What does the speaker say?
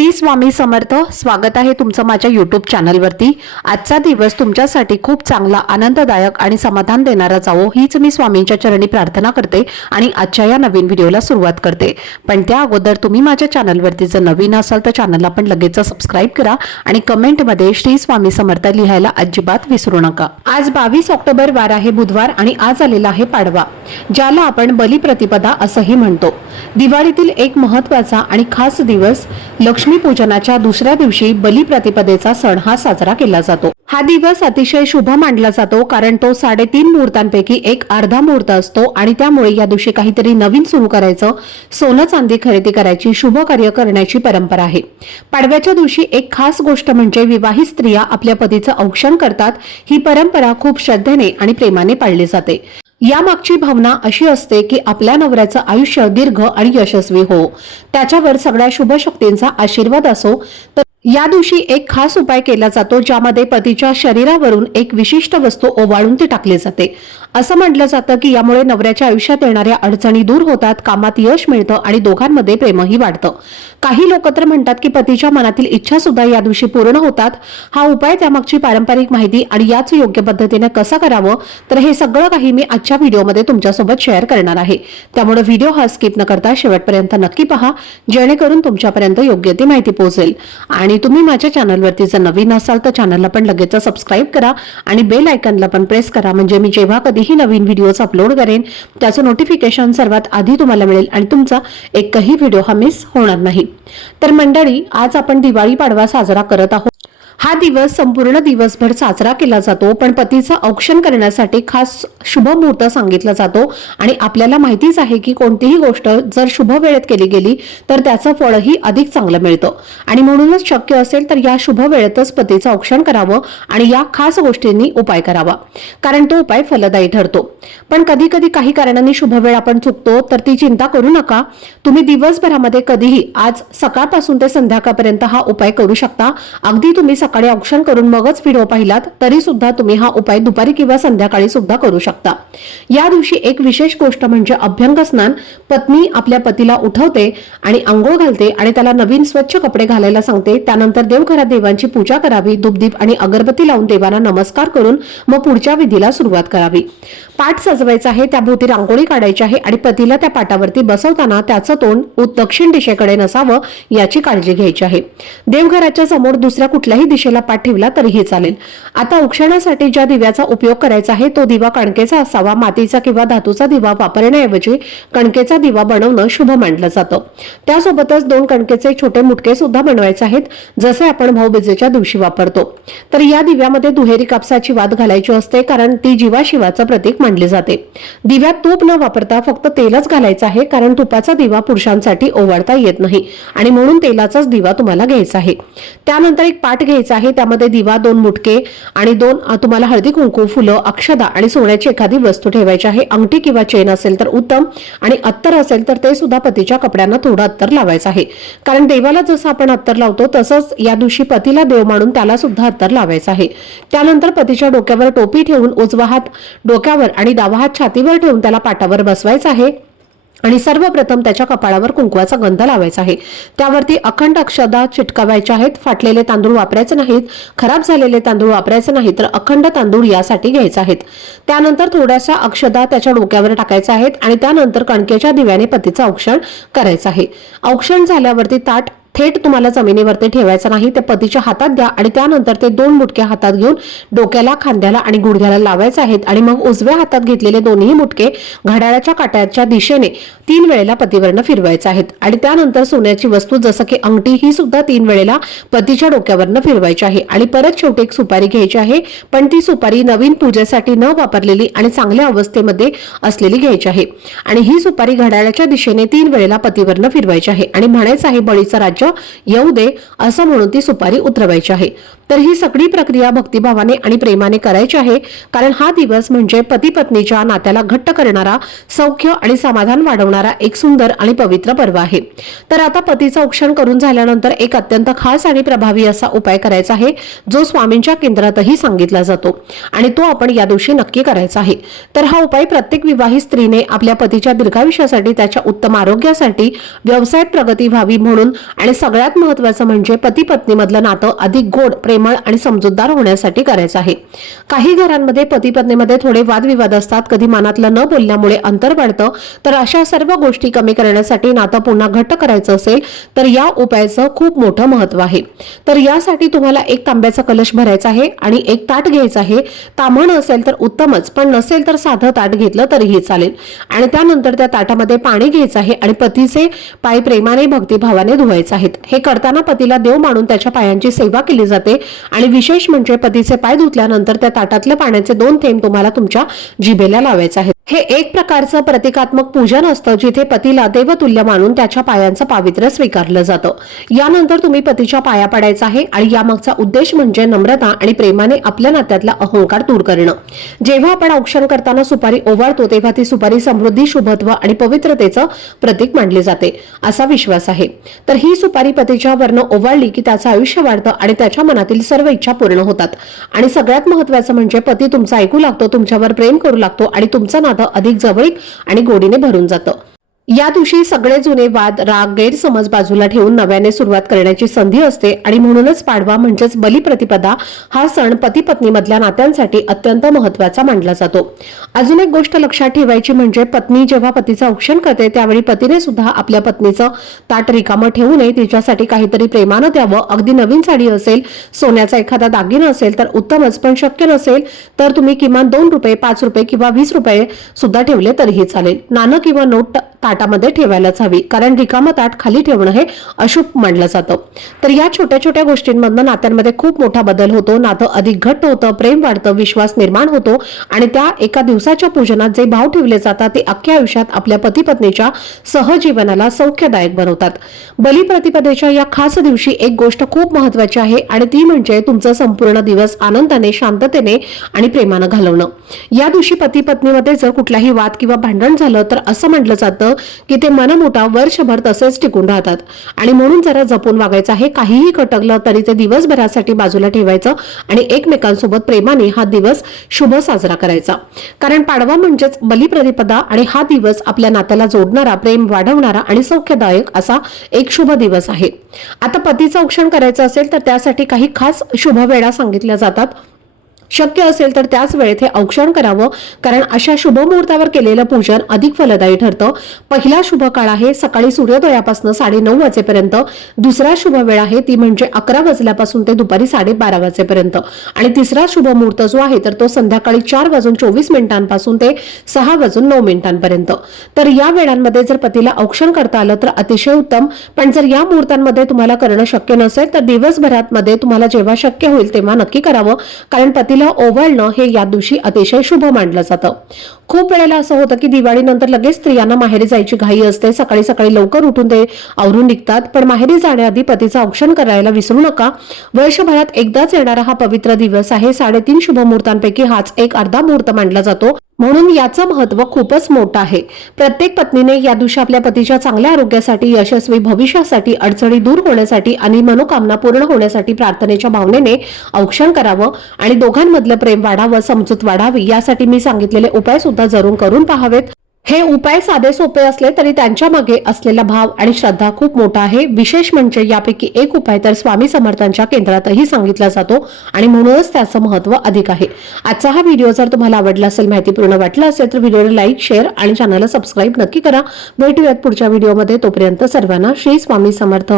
श्री स्वामी समर्थ स्वागत आहे तुमचं माझ्या यूट्यूब चॅनलवरती आजचा दिवस तुमच्यासाठी खूप चांगला आनंददायक आणि समाधान देणारा जावो हीच मी स्वामींच्या चरणी प्रार्थना करते आणि आजच्या या नवीन व्हिडिओला सुरुवात करते. पण त्या अगोदर तुम्ही माझ्या चॅनलवरती जर नवीन असाल तर चॅनलला पण लगेच सबस्क्राईब करा आणि कमेंटमध्ये श्री स्वामी समर्थ लिहायला अजिबात विसरू नका. आज बावीस ऑक्टोबर वार आहे बुधवार आणि आज आलेला आहे पाडवा ज्याला आपण बलिप्रतिपदा असंही म्हणतो. दिवाळीतील एक महत्त्वाचा आणि खास दिवस लक्ष्मी लक्ष्मीपूजनाच्या दुसऱ्या दिवशी बलिप्रतिपदेचा सण हा साजरा केला जातो. हा दिवस अतिशय शुभ मानला जातो कारण तो साडेतीन मुहूर्तांपैकी एक अर्धा मुहूर्त असतो आणि त्यामुळे या दिवशी काहीतरी नवीन सुरू करायचं सोनं चांदी खरेदी करायची शुभ कार्य करण्याची परंपरा आहे. पाडव्याच्या दिवशी एक खास गोष्ट म्हणजे विवाहित स्त्रिया आपल्या पतीचं औक्षण करतात ही परंपरा खूप श्रद्धेने आणि प्रेमाने पाळली जाते. यामागची भावना अशी असते की आपल्या नवऱ्याचं आयुष्य दीर्घ आणि यशस्वी हो. त्याच्यावर सगळ्या शुभ शक्तींचा आशीर्वाद असो. तर या दिवशी एक खास उपाय केला जातो ज्यामध्ये पतीच्या शरीरावरून एक विशिष्ट वस्तू ओवाळून ती टाकली जाते. असं म्हटलं जातं की यामुळे नवऱ्याच्या आयुष्यात येणाऱ्या अडचणी दूर होतात कामात यश मिळतं आणि दोघांमध्ये प्रेमही वाढतं. काही लोक तर म्हणतात की पतीच्या मनातील इच्छा सुद्धा या दिवशी पूर्ण होतात. हा उपाय त्यामागची पारंपरिक माहिती आणि याच योग्य पद्धतीने कसं करावं तर हे सगळं काही मी आजच्या व्हिडिओमध्ये तुमच्यासोबत शेअर करणार आहे. त्यामुळे व्हिडिओ हा स्किप न करता शेवटपर्यंत नक्की पहा जेणेकरून तुमच्यापर्यंत योग्य ती माहिती पोहोचेल. आणि तुम्ही माझ्या चॅनलवरती जर नवीन असाल तर चॅनलला पण लगेच सबस्क्राईब करा आणि बेल आयकनला पण प्रेस करा. म्हणजे मी जेव्हा कधी कधीही नवीन व्हिडिओज अपलोड करेन. त्याचं नोटिफिकेशन सर्वात आधी तुम्हाला मिळेल आणि तुमचा एकही व्हिडिओ हा मिस होणार नाही. तर मंडळी आज आपण दिवाळी पाडवा साजरा करत आहोत. हा दिवस संपूर्ण दिवसभर साजरा केला जातो पण पतीचं औक्षण करण्यासाठी खास शुभ मुहूर्त सांगितला जातो. आणि आपल्याला माहितीच आहे की कोणतीही गोष्ट जर शुभ वेळेत केली गेली तर त्याचं फळही अधिक चांगलं मिळतं. आणि म्हणूनच शक्य असेल तर या शुभ वेळेतच पतीचं औक्षण करावं आणि या खास गोष्टींनी उपाय करावा. कारण तो उपाय फलदायी ठरतो. पण कधी कधी काही कारणांनी शुभ वेळ आपण चुकतो तर ती चिंता करू नका. तुम्ही दिवसभरामध्ये कधीही आज सकाळपासून ते संध्याकाळपर्यंत हा उपाय करू शकता. अगदी तुम्ही सकाळी औक्षण करून मगच व्हिडिओ पाहिलात तरी सुद्धा तुम्ही हा उपाय दुपारी किंवा संध्याकाळी सुद्धा करू शकता. या दिवशी एक विशेष गोष्ट म्हणजे अभ्यंग स्नान. पत्नी आपल्या पतीला उठवते आणि आंघोळ घालते आणि त्याला नवीन स्वच्छ कपडे घालायला सांगते. त्यानंतर देवघरात देवांची पूजा करावी दुपदीप आणि अगरबत्ती लावून देवांना नमस्कार करून मग पुढच्या विधीला सुरुवात करावी. पाठ सजवायचा आहे त्याभोवती रांगोळी काढायची आहे आणि पतीला त्या पाटावरती बसवताना त्याचं तोंड दक्षिण दिशेकडे नसावं याची काळजी घ्यायची आहे. देवघराच्या समोर दुसऱ्या कुठल्याही दिशेला पाठ ठेवला तरीही चालेल. आता उक्षणासाठी ज्या दिव्याचा उपयोग करायचा आहे तो दिवा कणकेचा असावा मातीचा किंवा धातूचा दिवा वापरण्याऐवजी कणकेचा दिवा बनवणं शुभ मानलं जातं. त्यासोबतच दोन कणकेचे छोटे मुटके सुद्धा बनवायचे आहेत जसे आपण भाऊबीजेच्या दिवशी वापरतो. तर या दिव्यामध्ये दुहेरी कापसाची वाद घालायची असते कारण ती जीवाशिवाचं प्रतीक मानली जाते. दिव्यात तूप न वापरता फक्त तेलच घालायचं आहे कारण तुपाचा दिवा पुरुषांसाठी ओवाळता येत नाही आणि म्हणून तेलाचाच दिवा तुम्हाला घ्यायचा आहे. त्यानंतर एक पाठ घ्यायचा आहे. त्यामध्ये दिवा दोन मुटके आणि दोन तुम्हाला हळदी कुंकू फुलं अक्षदा आणि सोन्याची एखादी वस्तू ठेवायची आहे. अंगठी किंवा चेन असेल तर उत्तम आणि अत्तर असेल तर ते सुद्धा पतीच्या कपड्यांना थोडं अत्तर लावायचं आहे. कारण देवाला जसं आपण अत्तर लावतो तसंच या दिवशी पतीला देव मानून त्याला सुद्धा अत्तर लावायचं आहे. त्यानंतर पतीच्या डोक्यावर टोपी ठेवून उजवा हात डोक्यावर आणि डावा हात छातीवर ठेवून त्याला पाटावर बसवायचा आहे. आणि सर्वप्रथम त्याच्या कपाळावर कुंकवाचा गंध लावायचा आहे. त्यावरती अखंड अक्षदा चिटकावायच्या आहेत. फाटलेले तांदूळ वापरायचे नाहीत. खराब झालेले तांदूळ वापरायचे नाहीत तर अखंड तांदूळ यासाठी घ्यायचे आहेत. त्यानंतर थोड्याशा अक्षदा त्याच्या डोक्यावर टाकायच्या आहेत आणि त्यानंतर कणकेच्या दिव्याने पतीचं औक्षण करायचं आहे. औक्षण झाल्यावरती ताट थेट तुम्हाला जमिनीवरती ठेवायचं नाही ते पतीच्या हातात द्या आणि त्यानंतर ते दोन मुटके हातात घेऊन डोक्याला खांद्याला आणि गुडघ्याला लावायचे आहेत. आणि मग उजव्या हातात घेतलेले दोन्ही मुटके घड्याळाच्या काट्याच्या दिशेने तीन वेळेला पतीवरनं फिरवायचे आहेत. आणि त्यानंतर सोन्याची वस्तू जसं की अंगठी ही सुद्धा तीन वेळेला पतीच्या डोक्यावरनं फिरवायची आहे. आणि परत शेवटी एक सुपारी घ्यायची आहे पण ती सुपारी नवीन पूजेसाठी न वापरलेली आणि चांगल्या अवस्थेमध्ये असलेली घ्यायची आहे. आणि ही सुपारी घड्याळाच्या दिशेने तीन वेळेला पतीवरनं फिरवायची आहे. आणि म्हणायचं आहे बळीचं राज्य येऊ दे असं म्हणून ती सुपारी उतरवायची आहे. तर ही सगळी प्रक्रिया भक्तिभावाने आणि प्रेमाने करायची आहे. कारण हा दिवस म्हणजे पती पत्नीच्या नात्याला घट्ट करणारा सौख्य आणि समाधान वाढवणारा एक सुंदर आणि पवित्र पर्व आहे. तर आता पतीचं औक्षण करून झाल्यानंतर एक अत्यंत खास आणि प्रभावी असा उपाय करायचा आहे जो स्वामींच्या केंद्रातही सांगितला जातो. आणि तो आपण या दिवशी नक्की करायचा आहे. तर हा उपाय प्रत्येक विवाहित स्त्रीने आपल्या पतीच्या दीर्घायुष्यासाठी त्याच्या उत्तम आरोग्यासाठी व्यवसायात प्रगती व्हावी म्हणून आणि आणि सगळ्यात महत्वाचं म्हणजे पती पत्नीमधलं नातं अधिक गोड प्रेमळ आणि समजूतदार होण्यासाठी करायचं आहे. काही घरांमध्ये पती पत्नीमध्ये थोडे वादविवाद असतात. कधी मनातलं न बोलल्यामुळे अंतर वाढतं. तर अशा सर्व गोष्टी कमी करण्यासाठी नातं पुन्हा घट्ट करायचं असेल तर या उपायाचं खूप मोठं महत्त्व आहे. तर यासाठी तुम्हाला एक तांब्याचा कलश भरायचा आहे आणि एक ताट घ्यायचं आहे. तामण असेल तर उत्तमच पण नसेल तर साधं ताट घेतलं तरीही चालेल. आणि त्यानंतर त्या ताटामध्ये पाणी घ्यायचं आहे आणि पतीचे पाय प्रेमाने भक्तिभावाने धुवायचं आहे. आहेत. हे करताना पतीला देव मानून त्याच्या पायांची सेवा केली जाते आणि विशेष म्हणजे पतीचे पाय धुतल्यानंतर त्या ताटातल्या पाण्याचे दोन थेंब तुम्हाला तुमच्या जिभेला लावायचे आहेत. हे एक प्रकारचं प्रतिकात्मक पूजन असतं जिथे पतीला देवतुल्य मानून त्याच्या पायांचं पावित्र्य स्वीकारलं जातं. यानंतर तुम्ही पतीच्या पाया पडायचा आहे आणि यामागचा उद्देश म्हणजे नम्रता आणि प्रेमाने आपल्या नात्यातला अहंकार दूर करणं. जेव्हा आपण औक्षण करताना सुपारी ओवाळतो तेव्हा ती सुपारी समृद्धी शुभत्व आणि पवित्रतेचं प्रतीक मानली जाते असा विश्वास आहे. तर ही सुपारी पतीच्या वर्ण ओवाळली की त्याचं आयुष्य वाढतं आणि त्याच्या मनातील सर्व इच्छा पूर्ण होतात. आणि सगळ्यात महत्वाचं म्हणजे पती तुमचं ऐकू लागतो तुमच्यावर प्रेम करू लागतो आणि तुमचं नातं अधिक जवळीक आणि गोडीने भरून जातं. या दिवशी सगळे जुने वाद राग गैरसमज बाजूला ठेवून नव्याने सुरुवात करण्याची संधी असते आणि म्हणूनच पाडवा म्हणजेच बलिप्रतिपदा हा सण पती पत्नीमधल्या नात्यांसाठी अत्यंत महत्त्वाचा मानला जातो. अजून एक गोष्ट लक्षात ठेवायची म्हणजे पत्नी जेव्हा पतीचं औक्षण करते त्यावेळी पतीने सुद्धा आपल्या पत्नीचं ताट रिकामं ठेवू नये. तिच्यासाठी काहीतरी प्रेमानं द्यावं. अगदी नवीन साडी असेल सोन्याचा एखादा दागिना असेल तर उत्तमच. पण शक्य नसेल तर तुम्ही किमान दोन रुपये पाच रुपये किंवा वीस रुपये सुद्धा ठेवले तरीही चालेल. नाणं किंवा नोट ताट ताटामध्ये ठेवायलाच हवी. कारण रिकामा ताट खाली ठेवणं हे अशुभ मानलं जातं. तर या छोट्या छोट्या गोष्टींमधनं नात्यांमध्ये खूप मोठा बदल होतो. नातं अधिक घट्ट होतं प्रेम वाढतं विश्वास निर्माण होतो आणि त्या एका दिवसाच्या पूजनात जे भाव ठेवले जातात ते अख्ख्या आयुष्यात आपल्या पती पत्नीच्या सहजीवनाला सौख्यदायक बनवतात. बलिप्रतिपदेच्या या खास दिवशी एक गोष्ट खूप महत्वाची आहे आणि ती म्हणजे तुमचा संपूर्ण दिवस आनंदाने शांततेने आणि प्रेमानं घालवणं. या दिवशी पती पत्नीमध्ये जर कुठलाही वाद किंवा भांडण झालं तर असं म्हटलं जातं की ते मनमुटा वर्षभर तसेच टिकून राहतात. आणि म्हणून जरा जपून वागायचं आहे काहीही खटकलं तरी ते दिवसभरासाठी बाजूला ठेवायचं आणि एकमेकांसोबत प्रेमाने हा दिवस शुभ साजरा करायचा. कारण पाडवा म्हणजेच बलिप्रतिपदा आणि हा दिवस आपल्या नात्याला जोडणारा प्रेम वाढवणारा आणि सौख्यदायक असा एक शुभ दिवस आहे. आता पतीचं औक्षण करायचं असेल तर त्यासाठी काही खास शुभ वेळा सांगितल्या जातात. शक्य असेल तर त्याच वेळेत हे औक्षण करावं. कारण अशा शुभ मुहूर्तावर केलेलं पूजन अधिक फलदायी ठरतं. पहिला शुभ काळ आहे सकाळी सूर्योदयापासून साडेनऊ वाजेपर्यंत. दुसरा शुभ वेळ आहे ती म्हणजे अकरा वाजल्यापासून ते दुपारी साडेबारा वाजेपर्यंत. आणि तिसरा शुभ मुहूर्त जो आहे तर तो संध्याकाळी चार वाजून चोवीस मिनिटांपासून ते सहा वाजून नऊ मिनिटांपर्यंत. तर या वेळांमध्ये जर पतीला औक्षण करता आलं तर अतिशय उत्तम. पण जर या मुहूर्तांमध्ये तुम्हाला करणं शक्य नसेल तर दिवसभरात मध्ये तुम्हाला जेव्हा शक्य होईल तेव्हा नक्की करावं. कारण पतीला ओवाळणं हे या दिवशी अतिशय शुभ मानलं जातं. खूप वेळेला असं होतं की दिवाळीनंतर लगेच स्त्रियांना माहेरी जायची घाई असते सकाळी सकाळी लवकर उठून ते आवरून निघतात पण माहेरी जाण्याआधी पतीचं औक्षण करायला विसरू नका. वर्षभरात एकदाच येणारा हा पवित्र दिवस आहे. साडेतीन शुभ मुहूर्तांपैकी हाच एक अर्धा मुहूर्त मानला जातो. म्हणून याचं महत्त्व खूपच मोठं आहे. प्रत्येक पत्नीने या दिवशी आपल्या पतीच्या चांगल्या आरोग्यासाठी यशस्वी भविष्यासाठी अडचणी दूर होण्यासाठी आणि मनोकामना पूर्ण होण्यासाठी प्रार्थनेच्या भावनेने औक्षण करावं आणि दोघांमधलं प्रेम वाढावं समजूत वाढावी यासाठी मी सांगितलेले उपाय सुद्धा जरूर करून पाहावेत. हे उपाय साधे सोपे असले तरी त्यांच्या मागे असलेला भाव आणि श्रद्धा खूप मोठा आहे. विशेष म्हणजे यापैकी एक उपाय तर स्वामी समर्थांच्या केंद्रातही सांगितला जातो आणि म्हणूनच त्याचं महत्त्व अधिक आहे. आजचा हा व्हिडिओ जर तुम्हाला आवडला असेल माहितीपूर्ण वाटला असेल तर व्हिडिओला लाईक शेअर आणि चॅनलला सबस्क्राईब नक्की करा. भेटूयात पुढच्या व्हिडिओमध्ये. तोपर्यंत सर्वांना श्री स्वामी समर्थ.